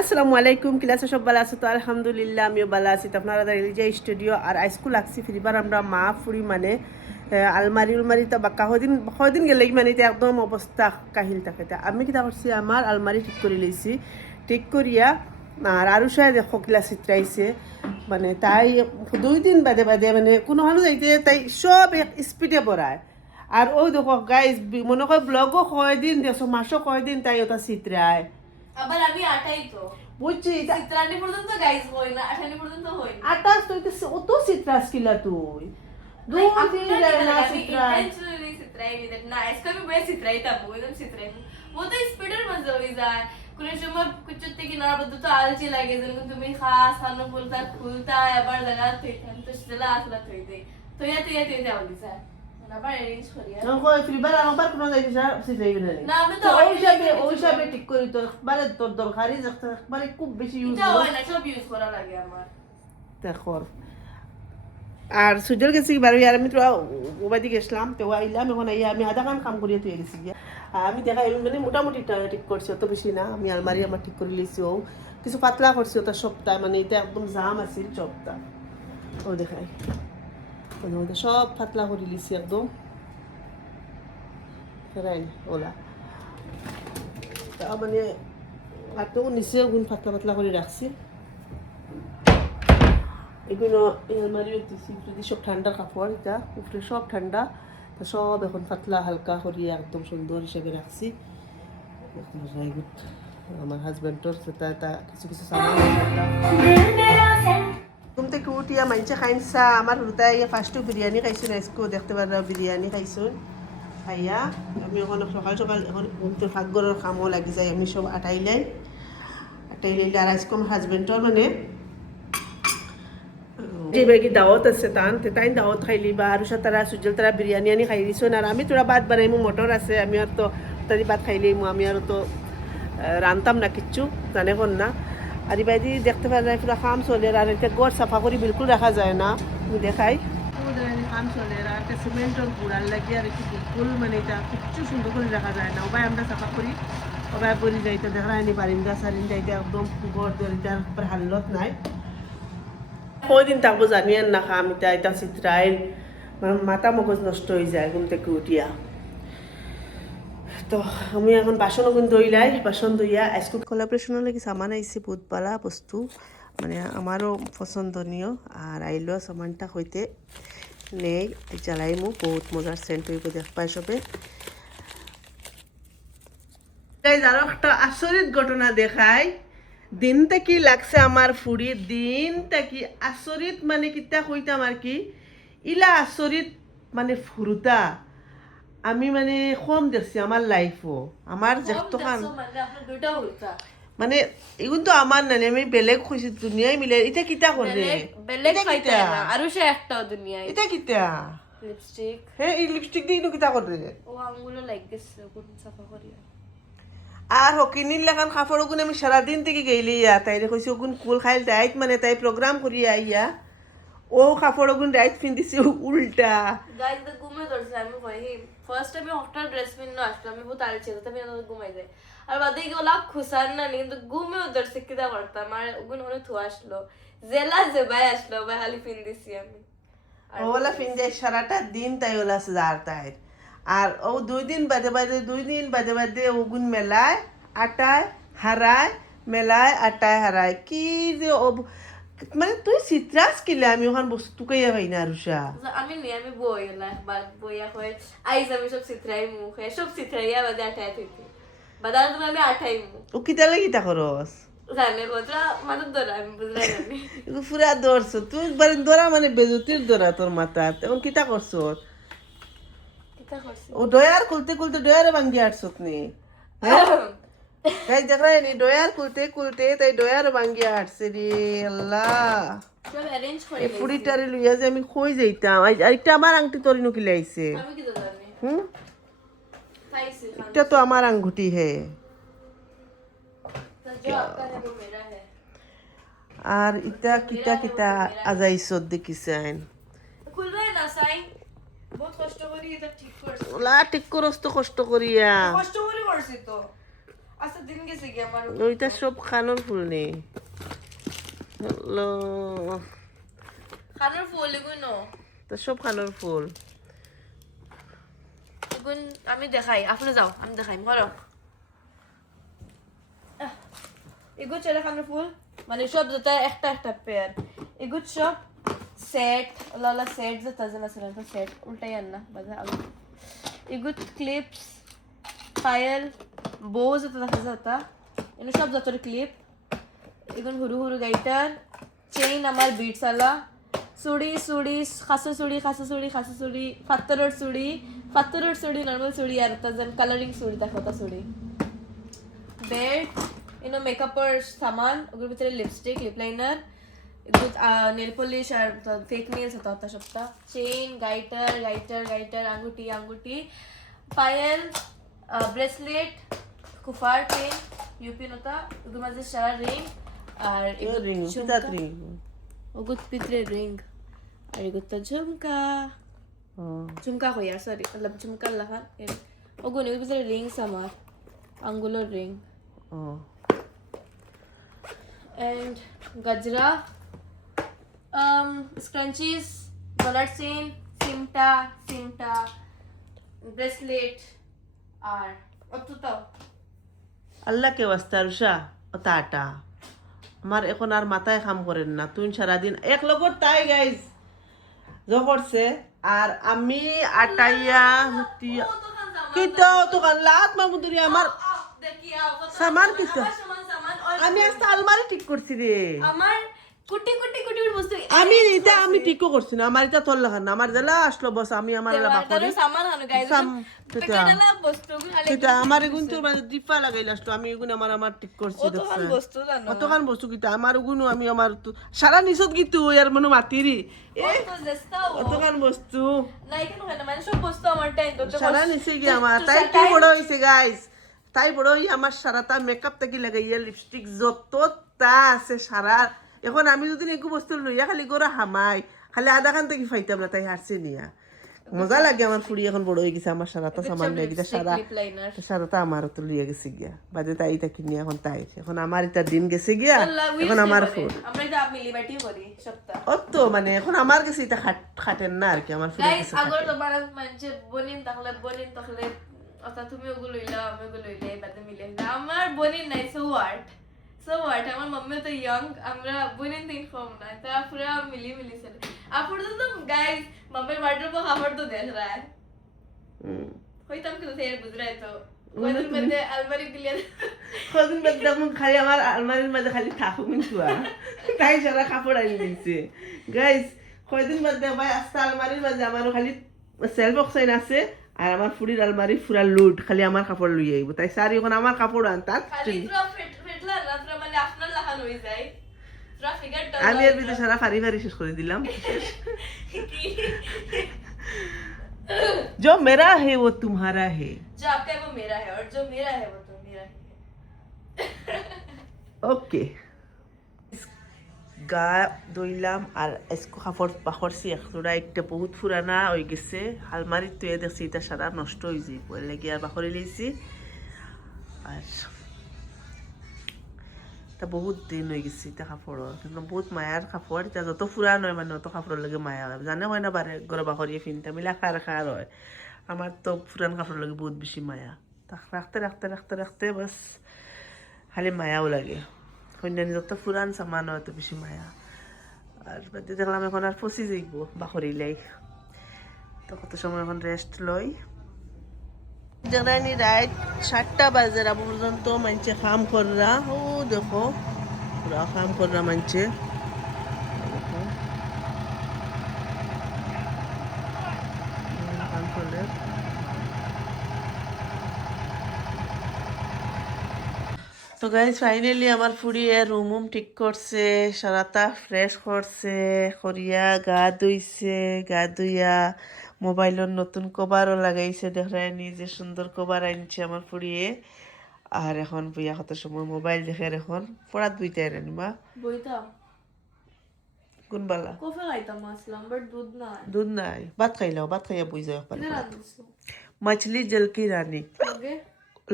আসসালামু আলাইকুম ক্লাসে সব ভালো আছো তো আলহামদুলিল্লাহ আমিও ভালো আছি তো আপনারা যে স্টুডিও আর স্কুল লাগছি ফিরবার আমরা মা ফুরি মানে আলমারি তো বা কদিন গেলেই মানে এটা একদম অবস্থা কাহিল থাকে তা আমি কিতা করছি আমার আলমারি ঠিক করে লইছি ঠিক করিয়া আর আরও সাহেব দেখো ক্লাস চিত্রাইছে মানে তাই 2 দিন বাদে বাদে মানে কোনো হানো যাইতে তাই সব এক স্পিডে পড়ায় আর ওই দেখো গাইজ মনে হয় ব্লগও কয়দিন দেখছো মাসও কয়দিন তাই ওটা চিত্রায় আবার আমি আটাই তো বুঝছি চিত্রানি পর্যন্ত গাইজ হই না আটানি পর্যন্ত হই না আটাশ তুই তো অত চিত্রাস কিলা তুই इंटेंशनली चित्राई विदत ना इसका भी बड़े चित्राई था वो एकदम चित्राई वो तो स्पीडर मजा हो जाए कुछ समय कुछ ते की ना बदू तो आलची लागे जन को तुम्ही खास खानो बोलता खुलता है अबार जगह थे तो चला असला थई दे तो या ते आवली सा ना बार अरेंज करिया না কই ফিরবার আমার কোনো যাইতে চিত্রাই বিনা না আমি তো ওই হিসাবে ঠিক করি তোর মানে তোর দরকারি মানে খুব বেশি ইউজ এটা হয় না সব ইউজ করা লাগে আমার দেখো আর সুজল গেছি বারো আর আমি তো ওবাদি গেছিলাম তো আইলাম এখন আইয়া আমি আধা কাম করিয়ে তুই গেছি গিয়া আমি দেখা আমি মানে মোটামুটি ঠিক করছি অত বেশি না আমি আলমারি আমার ঠিক করে লিছি ও কিছু পাতলা করছি ওটা সপ্তাহ মানে এটা একদম জাম আছিল সপ্তাহ ও দেখাই সব পাতলা করে লিছি একদম ফেরাই ওলা তা মানে আর তো নিচে গুণ পাতলা পাতলা করে রাখছি এগুলো আলমারিও দিছি যদি সব ঠান্ডার কাপড় এটা উপরে সব ঠান্ডা তা সব এখন পাতলা হালকা করিয়া একদম সুন্দর হিসেবে রাখছি আমার হাজব্যান্ডর সেটা কিছু কিছু সামান ঘুম থেকে উঠিয়া মাইনছে খাইনসা আমার হুতাই ফার্স্টও বিরিয়ানি খাইছুন আজকেও দেখতে পারা বিরিয়ানি খাইছুন খাইয়া আমি এখন সকাল সকাল এখন তোর ভাগ্যর কামও লাগি যায় আমি সব আটাই লাইলে আর আজকে আমার হাজব্যান্ডর মানে যে বেগি দাওয়াত আছে তাই দাওয়াত খাইলি বা আর তারা সুজল তারা বিরিয়ানি আনি খাই দিছো আর আমি তোরা ভাত বানাই মো মটর আছে আমি আর তো তারি ভাত খাইলি আমি আর তো রানতাম না কিচ্ছু জানে কোন না আর বাইদি দেখতে পারা পুরো কাম চলে আর এটা গড় সাফা করে বিলকুল রাখা যায় না তুমি দেখাই কাম চলে আর একটা সিমেন্টের গুড়ার লাগে আর একটু বিলকুল মানে এটা কিচ্ছু সুন্দর করে রাখা যায় না ওবাই আমরা সাফা করি ওবাই করি যাইতে দেখা হয়নি বারিন্দা সারিন্দা এটা একদম গড় এটার হাল্লত নাই কদিন থাকবো জানিয়েন না খাম এটা চিত্রাইল মাথা মগজ নষ্ট হয়ে যায় ঘুম থেকে উঠিয়া তো আমি এখন বাসনও কিন্তু ধুইলাই বাসন ধুইয়া আজকে কোলাবরেশনের লাগি সামান আইসি বহুত বালা বস্তু মানে আমারও পছন্দনীয় আর আইলো সামানটা হইতে নেই জ্বালাইমু বহুত মজার সেন্ট হইব দেখ পাই সবে আরো একটা আচরিত ঘটনা দেখায় দিনটা কি লাগছে আমার ফুড়ি দিনটা কি আচরিত মানে কিতা কইতাম আর কি ইলা আচরিত মানে ফুরুতা আমি মানে কম দেখছি আমার লাইফও আমার যেতখান মানে এগুন তো আমার নানি আমি বেলেগ খুঁজছি দুনিয়ায় মিলে এটা কিতা করলে বেলেগ খাইতে না আর সে একটা দুনিয়া এটা কিতা লিপস্টিক হ্যাঁ এই লিপস্টিক দিয়ে কিতা করলে ও আঙ্গুলো লাইক গেছে কোন সাফা করিয়া আর হকিনির লেখান কাপড় ওগুন আমি সারাদিন থেকে গেলি তাই কইছি ওগুন কুল খাইল ডাইট মানে তাই প্রোগ্রাম করি আইয়া ও কাপড় ওগুন ডাইট পিন্দিছি উল্টা গাইস তো ঘুমে ধরছে আমি কই ফার্স্ট আমি হঠাৎ ড্রেস পিন্নো আসলাম আমি বহুত আলছি তো আমি ঘুমাই যাই আর বাদে কি ওলা খুশান না কিন্তু ঘুমেও ধরছে কিটা করতাম আর ওগুন হলে থু আসলো জেলা যে ভাই আসলো ভাই খালি পিন্দিছি আমি ওলা পিন্দে সারাটা দিন তাই ওলা যার তাই আর ও 2 দিন বাদে ওগুন মেলায় আটায় হারায় মেলায় আটায় হারায় কি যে মানে তুই চিত্রাস কিলে আমি ওখান বস্তু তুকাই পাই না রুষা আমি নি আমি বই না একবার বইয়া কই আইজ আমি সব চিত্রাই মুখে সব চিত্রাইয়া বাদে আটায় থইতে বাদে তুমি আমি আটাই মুখ ও কিতা লাগি তা করস জানে কথা মানে ধরা আমি বুঝলাই না পুরা দৌড়ছ তুই একবার দৌড়া মানে বেজতির দৌড়া তোর মাথা এখন কিতা করছ ও ডয়ার খুলতে ডয়ারে ভাঙ্গি আটছত নি হ্যাঁ দেখাই নি ডয়ার খুলতে তাই ডয়ার ভাঙ্গি আটছে রে আল্লাহ সব অ্যারেঞ্জ করে এই পুরিটারে লইয়া যে আমি কই যাইতাম আরেকটা আমার আংটি তোর নো কিলে আইছে আমি কি জানি খাইছি এটা তো আমার আঙ্গুটি হে जो आपका है वो मेरा है আর ইটা কিতা আজাইছত দেখিছে আইন খুল রে না সাই বহুত কষ্ট করি এটা ঠিক করছি ওলা ঠিক করস তো কষ্ট করিয়া কষ্ট করি করছি তো আচ্ছা দিন গেছে কি আমার ওইটা সব খানোর ফুল নেই হ্যালো খানোর ফুল এগুন তো সব খানোর ফুল এগুন আমি দেখাই আপনি যাও আমি দেখাই করো এগুলো ছেলে খানোর ফুল মানে সব যেটা একটা একটা পেয়ার এগুলো সব সেট লালা সেট যেটা যেন আছে না সেট উল্টাই আন না বাজে আলু এগুলো ক্লিপস ফাইল বো যেটা দেখা যেটা এনে সব যতর ক্লিপ এগুলো হুরু হুরু গাইটার চেইন আমার বিটস আলা চুড়ি চুড়ি খাসু চুড়ি খাসু চুড়ি খাসু চুড়ি ফাত্তরের চুড়ি নর্মাল চুড়ি আর তা যেন কালারিং চুড়ি দেখো তা চুড়ি বেল্ট ইনো মেকআপের সামান ওগুলোর ভিতরে lipstick lip liner nail polish আর ফেক নেলস হতা সবটা চেইন গাইটার আঙ্গুটি পায়েল ব্রেসলেট কুফার পেন ইউপি নতা ওগুলোর মাঝে সারা রিং আর রিং ঝুমকা রিং ওগুলোর ভিতরে রিং আর এগুলো ঝুমকা হইয়া সরি মতলব ঝুমকা লাহান ওগুলোর ভিতরে রিংস আমার আঙ্গুলের ring and gajra scrunchies dollar chain simta bracelet আর অতটাও আল্লাহকে ওয়াস্তা রুষা ওটা আটা আমার এখন আর মাথায় কাম করেন না তুই সারাদিন এক লগর তাই গাইজ জবরছে আর আমি আটাইয়া হুতিয়া কিতো দোকান লাত মামুদুরি আমার সামান কিতো আমি আজকে আলমারি ঠিক করছি রে আমার কুটি বস্তু আমি এটা আমি ঠিকও করছি না আমার এটা তোর লাগান না আমার জেলা আসলো বস আমি আমার লাভা করি সামান হানো গাইস পেকেটলা বস্তু এটা আমার এগুন তোর মানে দিফা লাগাইল আসলো আমি এগুন আমার ঠিক করছি অতখান বস্তু জানো অতখান বস্তু কিতা আমার এগুন আমি আমার সারা নিচত গিতু আর মনে মাতিরি তো জেস্তাও অতখান বস্তু নাই কেন হয় না মানে সব বস্তু আমার টাইম তো সারা নিচে গিয়ে আমার তাই কি বড় হইছে গাইস তাই বড় হই আমার সারাটা মেকআপ থেকে লাগাইয়া লিপস্টিক যতটা আছে সারা এখন আমি যদি একটু বস্তু লইয়া খালি করে হামাই খালি আধা খান থেকে ফাইতাম না তাই হারছে নিয়া মজা লাগে আমার ফুড়ি এখন বড় হয়ে গেছে আমার সারাটা সামান নিয়ে গেছে সারাটা আমারও তো লইয়া গেছে গিয়া বাদে তাই তাকে নিয়ে এখন তাই এখন আমার এটা দিন গেছে গিয়া এখন আমার ফুল আমরা এটা মিলি বাটি করি সপ্তাহ অত মানে এখন আমার কাছে এটা খাটেন না আর কি আমার ফুল গাইস আগর তো বারা মানে বনিন তাহলে অথা তুমি ওগুলো লইলা আমি ওগুলো লইলে বাদে মিলে আমার বনিন নাই সো হোয়াট আমার মাম্মি তো ইয়ং আমরা বনিন দিন কম না তা পুরা মিলি চলে আপুর তো গাইস মাম্মির ওয়ার্ডরোব খাবার তো দেখ रहा है হইতাম কিন্তু সেই বুঝ রায় তো কোদিন মধ্যে আলমারি দিলে কোদিন মধ্যে এখন খালি আমার আলমারির মধ্যে খালি থাকুক কিন্তু তাই সারা কাপড় আনি দিছে গাইস কয়দিন মধ্যে ভাই আস্তা আলমারির মধ্যে আমারও খালি সেলফ অক্সাইন আছে আর আমার ফুড়ির আলমারি পুরা লোড খালি আমার কাপড় লই আইব তাই স্যার এখন আমার কাপড় আনতার মানে আপনার লাহান হয়ে যায় আমি এর ভিতরে সারা ফারি শেষ করে দিলাম जो मेरा है वो तुम्हारा है जो आपका है वो मेरा है और जो मेरा है वो तो मेरा है ओके গা ধুইলাম আর এসকো কাপড় পাখরছি একটা একটা বহুত পুরানা হয়ে গেছে আলমারির তুই দেখছি এটা সারা নষ্ট হয়ে যায় পরে লেগে আর বাখরে লিয়েছি আর তা বহুত দিন হয়ে গেছে এটা কাপড়র কিন্তু বহুত মায়ার কাপড় এটা যত পুরান হয় মানে অত কাপড়ের লাগে মায়া হয় জানে হয় না বারে গড়ে বাখরিয়ে ফিনতে মিলা খার হয় আমার তো পুরান কাপড়ের লাগে বহুত বেশি মায়া তা রাখতে বাস খালি মায়াও লাগে কন্যানি যত পুরান সামান হয় তো বেশি মায়া আর বাদে দেখলাম এখন আর ফসি যাইব বাখরিলাই তো কত সময় এখন রেস্ট লই জেনানি রাত 7টা বাজে আবু পর্যন্ত মানছে কাম কররা ও দেখো পুরা কাম কররা মানছে কাম করলে তো গাইজ ফাইনালি আমার ফুড়িয়ে রুম ঠিক করছে সারাটা ফ্রেশ করছে করিয়া গা ধুইয়া মোবাইলের নতুন কভারও লাগাইছে দেখায় নিজে সুন্দর কভার আনছে আমার ফুড়িয়ে আর এখন বইয়া কত সময় মোবাইল দেখে এখন পড়াত বইতে আনিবা বইতাম কোন বালা কফি খাইতাম আসলাম বাট দুধ নাই ভাত খাইয়া বই যাও মাছলি জল কি রানী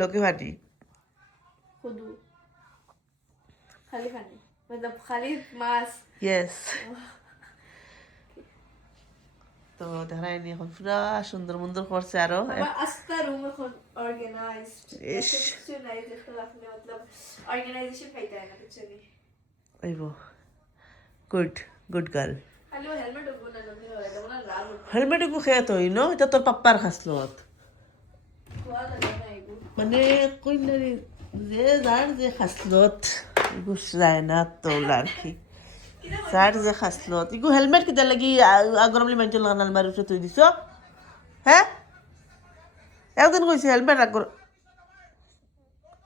লগে ভানি खुदू खाली खाने मतलब खाली मांस ইয়েস। তো দেখায়নি এখন পুরা সুন্দর মুন্দর করছে আরো আমার আস্তা রুম এখন অর্গানাইজড ইস। কিছু নাই যেটা আপনি मतलब অর্গানাইজেশন পাইতে হয় না কিছু নেই আইব গুড গুড গার্ল। খালি হেলমেট উঠবো না নদী হয় যেমন রাগ উঠবো হেলমেট একো খেয়ে তো ন এটা তোর পাপ্পার খাসলত খোয়া লাগে না এগুলো মানে কই না রে, যে যার যে খাসলত এগু যায় না তোলা আর কি যার যে খাসলত এগু হেলমেট কিতা লাগি আগরমলি মানুষের লাগান আলমারি উঠে তুই দিছ হ্যাঁ একদিন কইছে হেলমেট আগর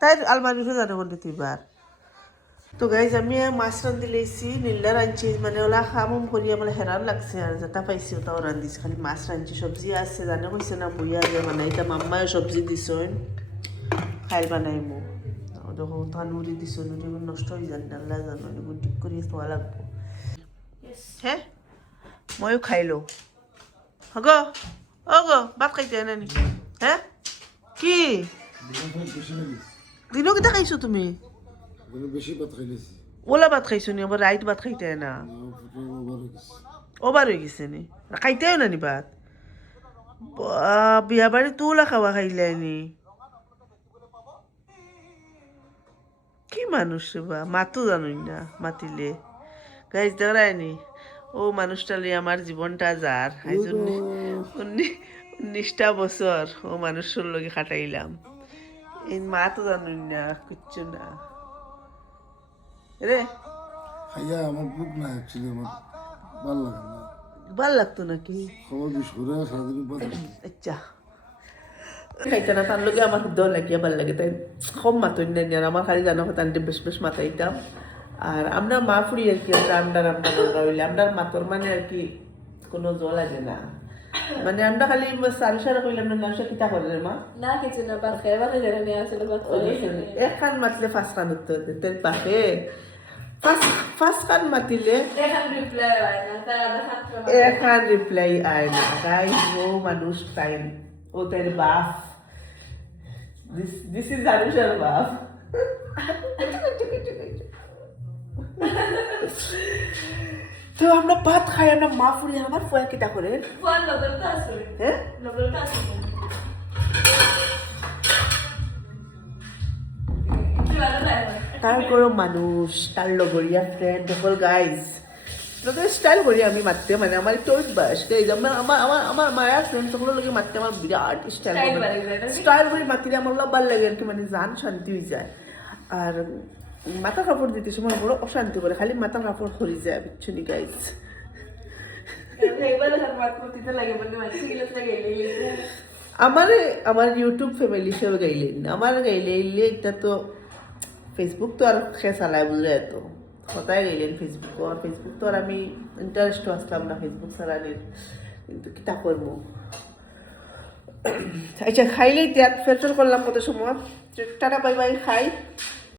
তাই আলমারি উঠে জানো কোনটা তুই বার। তো গাইজ আমি মাছ রান্ধি লেছি নীলা রাঁধছি মানে ওলা খাম করি আমার হেরান লাগছে আর যেটা পাইছি ওটাও রান্ধিছি খালি মাছ রাঁধছি সবজি আছে জানে কইছে না বইয়া যে মানে এটা মাম্মায় সবজি দিছ খাইল বানাই মো যখন তানুরি দিছ নুরি নষ্ট হয়ে যান আল্লাহ জানো এগুলো ঠিক করে থোয়া লাগবো হ্যাঁ ময়ও খাইলো হগ গো ভাত খাইতে নানি হ্যাঁ কি দিনও কিটা খাইছো তুমি বেশি ভাত খাইলেছি ওলা ভাত খাইছো নি আবার রাইত ভাত খাইতে না ওবার হয়ে গেছে নি খাইতেও না নি ভাত বিয়া বাড়ি তোলা খাওয়া খাইলে নি কি মানুষ রে বা মাতো জানুই না মাতিলে গাইজ দেখায়নি ও মানুষটা লিয়ে আমার জীবনটা যার আইজ 19টা বছর ও মানুষের লগে খাটাইলাম এই মা তো জানুই না কিচ্ছু না রে খাইয়া আমার বুক না অ্যাকচুয়ালি আমার ভালো লাগে না ভাল লাগতো নাকি খাবার বিষ করে সারাদিন বাদ আচ্ছা খাইতে না তার লগে আমার দল লাগিয়া ভাল লাগে তাই কম মাতই না আর আমার খালি জানা কথা আনতে বেশ বেশ মাতাইতাম আর আমরা মা ফুড়ি আর কি আমরা হইলে আমরা মাতর মানে আর কি কোনো জল আছে না মানে আমরা খালি সারি সারা কইলাম না নামসা কিতা করে রে মা না কিছু না ভাত খাই ভাত খাই নিয়ে আসলে ভাত খাই এক খান মাতলে ফার্স্ট খান উত্তর দিতে পারে ফার্স্ট খান মাতিলে এখন রিপ্লাই হয় না তারা হাত এখান রিপ্লাই আয় না গাইস ও মানুষ টাইম ও তার বাপ দিস ইজ আনুষার বাপ তো আমরা ভাত খাই আমরা মা ফুরি আমার ফয়া কিটা করে ফোন লগর তো আসবে হ্যাঁ লগর তো আসবে কি ভালো লাগে তার কোনো মানুষ তার লগরিয়া ফ্রেন্ড সকল গাইজ তাদের স্টাইল করি আমি মারতে মানে আমার একটু অভ্যাস গাইজ আমার আমার আমার আমার মায়ের ফ্রেন্ড সকলের লগে মারতে আমার বিরাট স্টাইল Style বাড়ে যায় না? স্টাইল করে মাতিলে আমার লব ভালো লাগে আর কি মানে জান শান্তি হয়ে যায় আর মাথা কাপড় দিতে সময় বড় অশান্তি করে খালি মাথা কাপড় হয়ে যায় বুঝছো নি গাইজ এইবারে সব মাত করতে লাগে বলে মাছি গিলে লাগে আমার ইউটিউব ফ্যামিলি হিসেবে গাইলেন আমার গাইলে এটা তো ফেসবুক তো আর সে চালায় বুঝলে তো কোথায় গেলেন ফেসবুক আর ফেসবুক তো আর আমি ইন্টারেস্টও আসলাম না ফেসবুক চালানির কিন্তু কিতা করবো আচ্ছা খাইলেই ত্যাগ ফেরফের করলাম কত সময় টাটা বাই বাই খাই